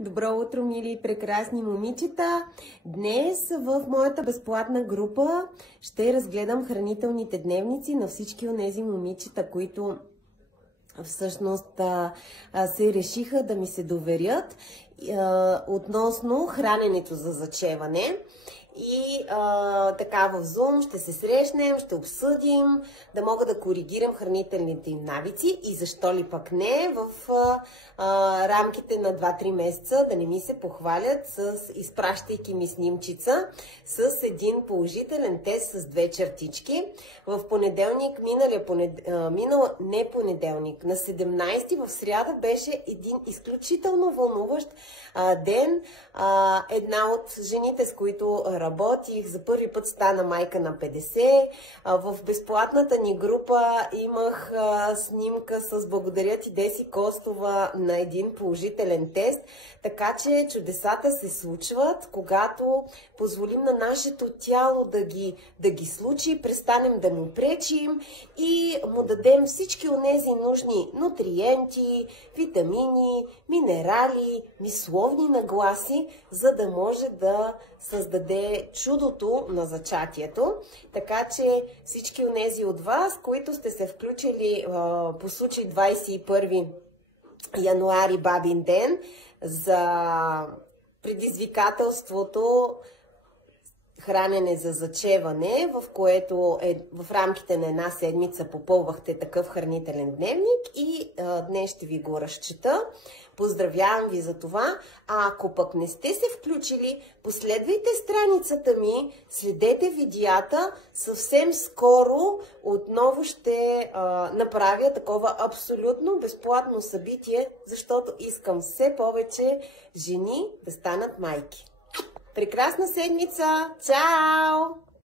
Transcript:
Добро утро, мили и прекрасни момичета! Днес в моята безплатна група ще разгледам хранителните дневници на всички онези момичета, които всъщност се решиха да ми се доверят относно храненето за зачеване. И така в Zoom ще се срещнем, ще обсъдим, да мога да коригирам хранителните им навици и защо ли пък не в рамките на 2-3 месеца да не ми се похвалят изпращайки ми снимчица с един положителен тест с 2 чертички. В понеделник, не понеделник, на 17 в сряда беше един изключително вълнуващ ден. Една от жените, с които работих, за първи път стана майка на 50. В безплатната ни група имах снимка с "Благодаря ти, Деси Костова", на един положителен тест. Така че чудесата се случват, когато позволим на нашето тяло да ги случи, престанем да му пречим и му дадем всички онези нужни нутриенти, витамини, минерали, мисловни нагласи, за да може да създаде чудото на зачатието. Така че всички онези от вас, които сте се включили по случай 21 януари Бабин ден за предизвикателството хранене за зачеване, в което в рамките на една седмица попълвахте такъв хранителен дневник и днес ще ви го разчета. Поздравявам ви за това. А ако пък не сте се включили, последвайте страницата ми, следете видеята. Съвсем скоро отново ще направя такова абсолютно безплатно събитие, защото искам все повече жени да станат майки. Прекрасна седмица! Чао!